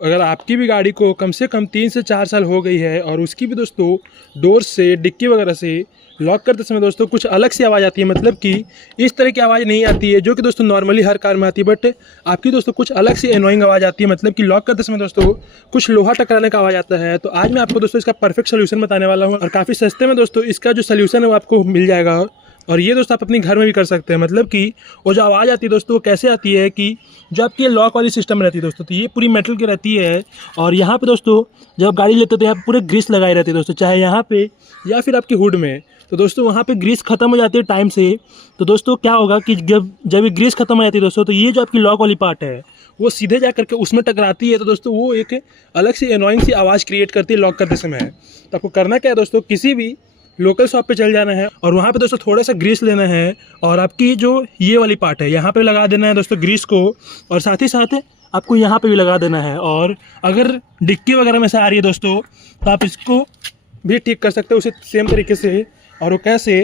अगर आपकी भी गाड़ी को कम से कम 3 से 4 साल हो गई है और उसकी भी दोस्तों डोर से, डिक्की वगैरह से लॉक करते समय दोस्तों कुछ अलग सी आवाज़ आती है, मतलब कि इस तरह की आवाज़ नहीं आती है जो कि दोस्तों नॉर्मली हर कार में आती है, बट आपकी दोस्तों कुछ अलग सी एनोइंग आवाज़ आती है, मतलब कि लॉक करते समय दोस्तों कुछ लोहा टकराने का आवाज़ आता है। तो आज मैं आपको दोस्तों इसका परफेक्ट सोल्यूशन बताने वाला हूँ और काफ़ी सस्ते में दोस्तों इसका जो सोल्यूशन है वो आपको मिल जाएगा। और ये दोस्तों आप अपने घर में भी कर सकते हैं, मतलब कि वो जो आवाज़ आती है दोस्तों वो कैसे आती है कि जो आपकी ये लॉक वाली सिस्टम रहती है दोस्तों, तो ये पूरी मेटल की रहती है और यहाँ पे दोस्तों जब आप गाड़ी लेते हो तो यहाँ पे पूरे ग्रीस लगाई रहती है दोस्तों, चाहे यहाँ पे या फिर आपकी हुड में। तो दोस्तों वहाँ पे ग्रीस खत्म हो जाती है टाइम से, तो दोस्तों क्या होगा कि जब ये ग्रीस खत्म हो जाती है दोस्तों, तो ये जो आपकी लॉक वाली पार्ट है वो सीधे जा करके उसमें टकराती है, तो दोस्तों वो एक अलग सी एनोइंग सी आवाज़ क्रिएट करती है लॉक करते समय। तो आपको करना क्या है दोस्तों, किसी भी लोकल शॉप पे चल जाना है और वहाँ पे दोस्तों थोड़ा सा ग्रीस लेना है और आपकी जो ये वाली पार्ट है यहाँ पे लगा देना है दोस्तों ग्रीस को, और साथ ही साथ आपको यहाँ पे भी लगा देना है। और अगर डिक्की वगैरह में से आ रही है दोस्तों तो आप इसको भी ठीक कर सकते हो उसी सेम तरीके से। और वो कैसे,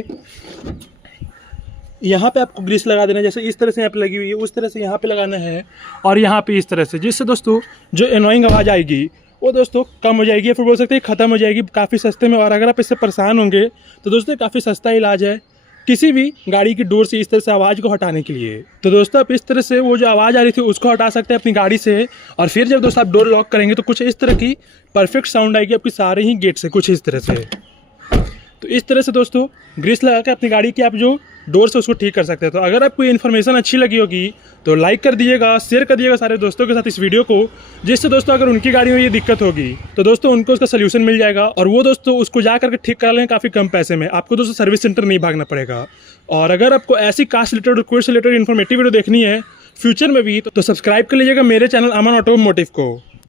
यहाँ पे आपको ग्रीस लगा देना है, जैसे इस तरह से यहाँ पे लगी हुई है उस तरह से यहाँ पे लगाना है और यहाँ पे इस तरह से, जिससे दोस्तों जो एनोइंग आवाज़ आएगी वो दोस्तों कम हो जाएगी या फिर बोल सकते हैं ख़त्म हो जाएगी काफ़ी सस्ते में। और अगर आप इससे परेशान होंगे तो दोस्तों काफ़ी सस्ता इलाज है किसी भी गाड़ी की डोर से इस तरह से आवाज़ को हटाने के लिए। तो दोस्तों आप इस तरह से वो जो आवाज़ आ रही थी उसको हटा सकते हैं अपनी गाड़ी से, और फिर जब दोस्तों आप डोर लॉक करेंगे तो कुछ इस तरह की परफेक्ट साउंड आएगी आपकी सारे ही गेट से, कुछ इस तरह से। तो इस तरह से दोस्तों ग्रीस लगा के अपनी गाड़ी की आप जो डोर से उसको ठीक कर सकते हैं। तो अगर आपको ये इन्फॉर्मेशन अच्छी लगी होगी तो लाइक कर दीजिएगा, शेयर कर दीजिएगा सारे दोस्तों के साथ इस वीडियो को, जिससे दोस्तों अगर उनकी गाड़ी में ये दिक्कत होगी तो दोस्तों उनको उसका सोल्यूशन मिल जाएगा और वो दोस्तों उसको जा करके ठीक कर लें काफ़ी कम पैसे में। आपको दोस्तों सर्विस सेंटर नहीं भागना पड़ेगा। और अगर आपको ऐसी कार से रिलेटेड, कोर्स से रिलेटेड इन्फॉर्मेटिव वीडियो देखनी है फ्यूचर में भी तो सब्सक्राइब कर लीजिएगा मेरे चैनल अमन ऑटोमोटिव को।